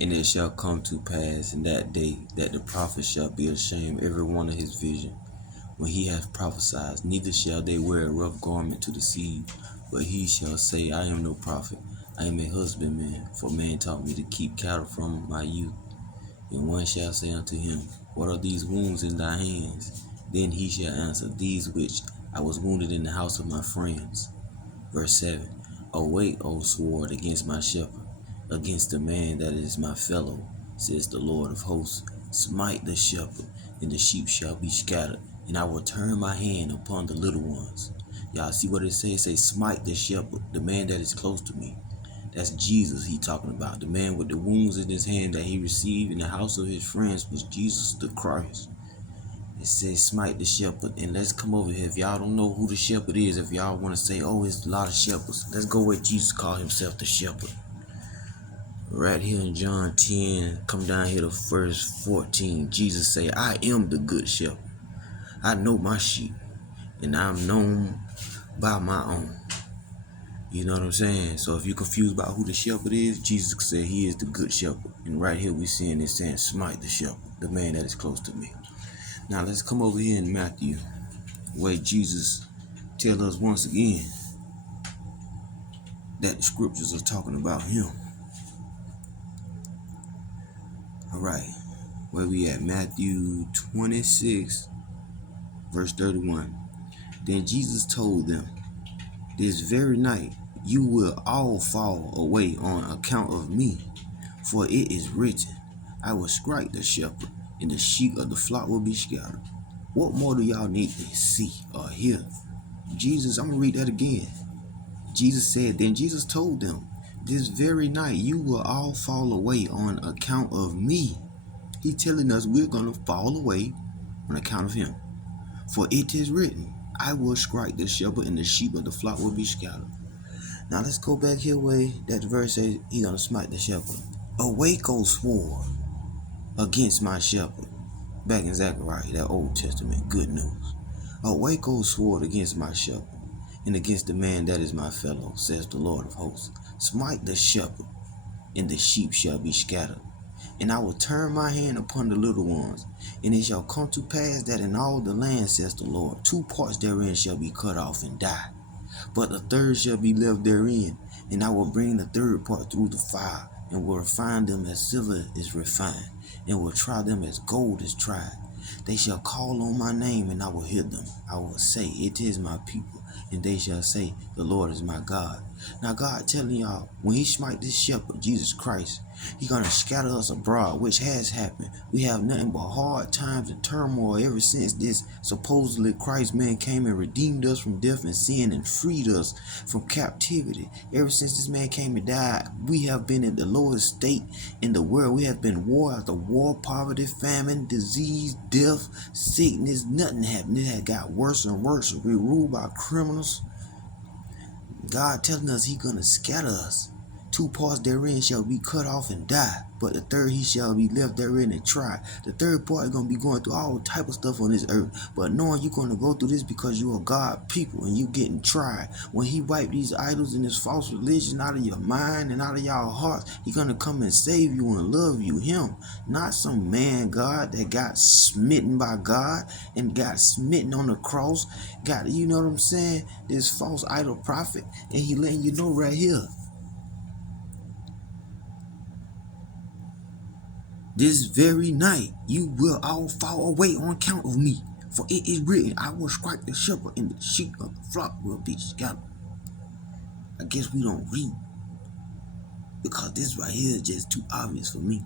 And it shall come to pass in that day that the prophet shall be ashamed every one of his vision, when he hath prophesied. Neither shall they wear a rough garment to deceive, but he shall say, I am no prophet, I am a husbandman, for man taught me to keep cattle from my youth. And one shall say unto him, What are these wounds in thy hands? Then he shall answer, These which I was wounded in the house of my friends. Verse 7. Awake, O sword, against my shepherd, against the man that is my fellow, says the Lord of hosts. Smite the shepherd, and the sheep shall be scattered, and I will turn my hand upon the little ones. Y'all see what it says? It says, smite the shepherd, the man that is close to me. That's Jesus he talking about. The man with the wounds in his hand that he received in the house of his friends was Jesus the Christ. It says smite the shepherd. And let's come over here. If y'all don't know who the shepherd is, if y'all want to say, oh, it's a lot of shepherds, let's go where Jesus called himself the shepherd. Right here in John 10, come down here to verse 14. Jesus say, I am the good shepherd. I know my sheep, and I'm known by my own. You know what I'm saying? So if you're confused about who the shepherd is, Jesus said he is the good shepherd. And right here we seeing it saying, smite the shepherd, the man that is close to me. Now let's come over here in Matthew, where Jesus tells us once again that the scriptures are talking about him. All right, where we at? Matthew 26, verse 31. Then Jesus told them, This very night you will all fall away on account of me. For it is written, I will strike the shepherd, and the sheep of the flock will be scattered. What more do y'all need to see or hear? Jesus, I'm going to read that again. Jesus said, Then Jesus told them, This very night you will all fall away on account of me. He's telling us we're going to fall away on account of him. For it is written, I will strike the shepherd, and the sheep of the flock will be scattered. Now let's go back here where that verse says he's going to smite the shepherd. Awake, O sword, against my shepherd. Back in Zachariah, that Old Testament, good news. Awake, O sword, against my shepherd, and against the man that is my fellow, says the Lord of hosts. Smite the shepherd, and the sheep shall be scattered. And I will turn my hand upon the little ones. And it shall come to pass that in all the land, says the Lord, 2 parts therein shall be cut off and die, but the third shall be left therein. And I will bring the third part through the fire, and will refine them as silver is refined, and will try them as gold is tried. They shall call on my name, and I will hear them. I will say, It is my people. And they shall say, The Lord is my God. Now God telling y'all, when he smite this shepherd, Jesus Christ, he gonna scatter us abroad, which has happened. We have nothing but hard times and turmoil ever since this supposedly Christ man came and redeemed us from death and sin and freed us from captivity. Ever since this man came and died, we have been in the lowest state in the world. We have been war after war, poverty, famine, disease, death, sickness. Nothing happened. It had got worse and worse. We ruled by criminals. God telling us he gonna scatter us. 2 parts therein shall be cut off and die, but the third he shall be left therein and tried. The third part is gonna be going through all type of stuff on this earth, but knowing you're gonna go through this because you're a God people and you getting tried. When he wipe these idols and this false religion out of your mind and out of y'all hearts, he gonna come and save you and love you. Him, not some man God that got smitten by God and got smitten on the cross. Got, you know what I'm saying? This false idol prophet, and he letting you know right here. This very night you will all fall away on account of me. For it is written, I will strike the shepherd, and the sheep of the flock will be scattered. I guess we don't read, because this right here is just too obvious for me.